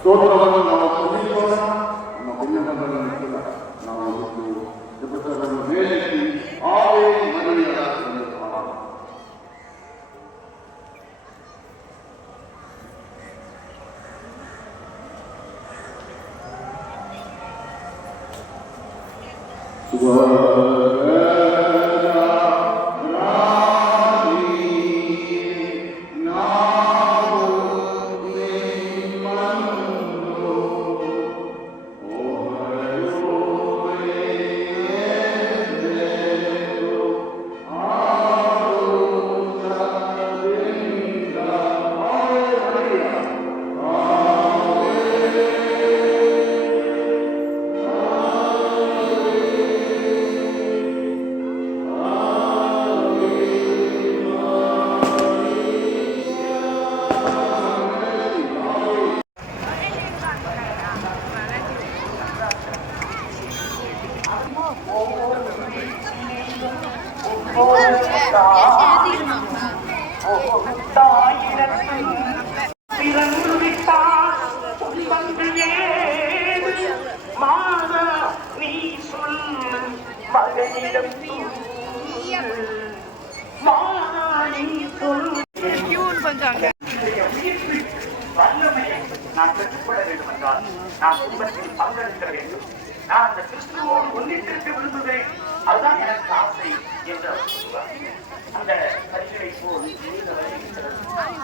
ಸ್ತೋತ್ರವನ್ನು ನಾವು ಸಲ್ಲಿಸೋಣ. ನಮ್ಮ ಪುಣ್ಯನಂದರನ್ನು ನಾವು ಜಪಗಳನ್ನು ಮೇಲೆತ್ತಿ ಆವೇ ಮನೆಯ நான் பெற்றுக்கொள்ள வேண்டும் என்றால் நான் குடும்பத்தில் பங்கெடுக்க வேண்டும். நான் அந்த கிறிஸ்துவோடு ஒன்றித்திருக்க விரும்புகிறேன். அதுதான் எனக்கு ஆசை என்று அந்த பரிசுகளை போல்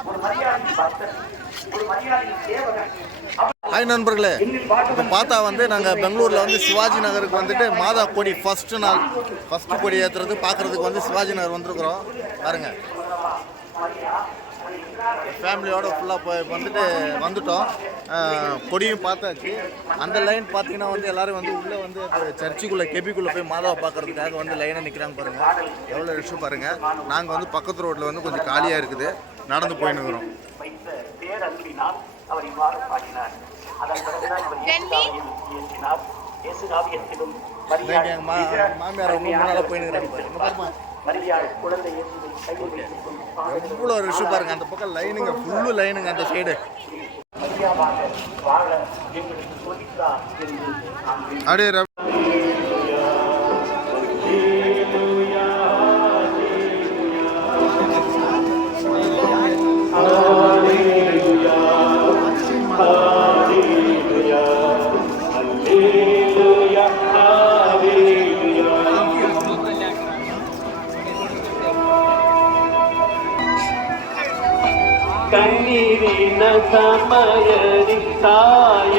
ஒரு மரியாதை பக்தர், ஒரு மரியாதை சேவகன். ஹாய் நண்பர்களே, இப்போ பார்த்தா நாங்கள் பெங்களூரில் சிவாஜி நகருக்கு வந்துட்டு மாதா கொடி ஃபஸ்ட்டு நாள் ஃபஸ்ட்டு கொடி ஏற்றுறது பார்க்குறதுக்கு சிவாஜி நகர் வந்திருக்கிறோம். பாருங்க, ஃபேமிலியோடு ஃபுல்லாக வந்துட்டோம். கொடியும் பார்த்தாச்சு. அந்த லைன் பார்த்தீங்கன்னா எல்லோரும் உள்ளே சர்ச்சுக்குள்ளே கெபிக்குள்ளே போய் மாதாவை பார்க்குறதுக்காக லைனாக நிற்கிறாங்க. பாருங்கள் எவ்வளோ ரஷ்ஷு பாருங்கள். நாங்கள் பக்கத்து ரோட்டில் கொஞ்சம் காலியாக இருக்குது, நடந்து போயின்னு இருக்கிறோம். மாமியார் ரொம்ப முன்னால் போயின்னு இருக்கிறாங்க. எவ்வளோ ரஷ்ஷு பாருங்க. அந்த பக்கம் லைனுங்க, ஃபுல்லு லைனுங்க அந்த சைடு. அப்படியே ಕಣ್ಣೀರಿನ ಸಮಯದಿ ಸಾಯ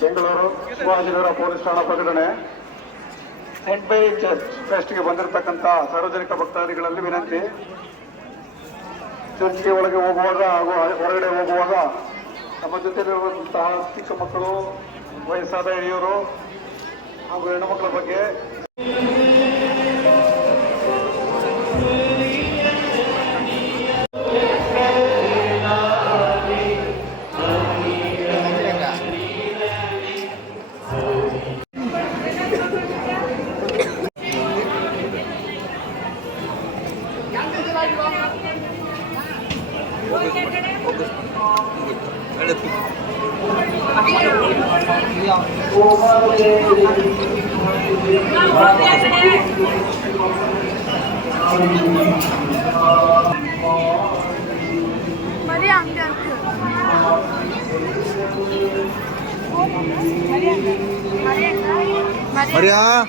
ಬೆಂಗಳೂರು ಶಿವಾಜಿನಗರ ಪೊಲೀಸ್ ಠಾಣಾ ಪ್ರಕಟಣೆ. ಸೆಂಟ್ ಮೇರಿ ಚರ್ಚ್ ಫೆಸ್ಟ್ಗೆ ಬಂದಿರತಕ್ಕಂಥ ಸಾರ್ವಜನಿಕ ಭಕ್ತಾದಿಗಳಲ್ಲಿ ವಿನಂತಿ, ಚರ್ಚ್ಗೆ ಒಳಗೆ ಹೋಗುವಾಗ ಹಾಗೂ ಹೊರಗಡೆ ಹೋಗುವಾಗ ನಮ್ಮ ಜೊತೆಯಲ್ಲಿರುವಂತಹ ಚಿಕ್ಕ ಮಕ್ಕಳು, ವಯಸ್ಸಾದ ಹಿರಿಯರು ಹಾಗೂ ಹೆಣ್ಣುಮಕ್ಕಳ ಬಗ್ಗೆ Maria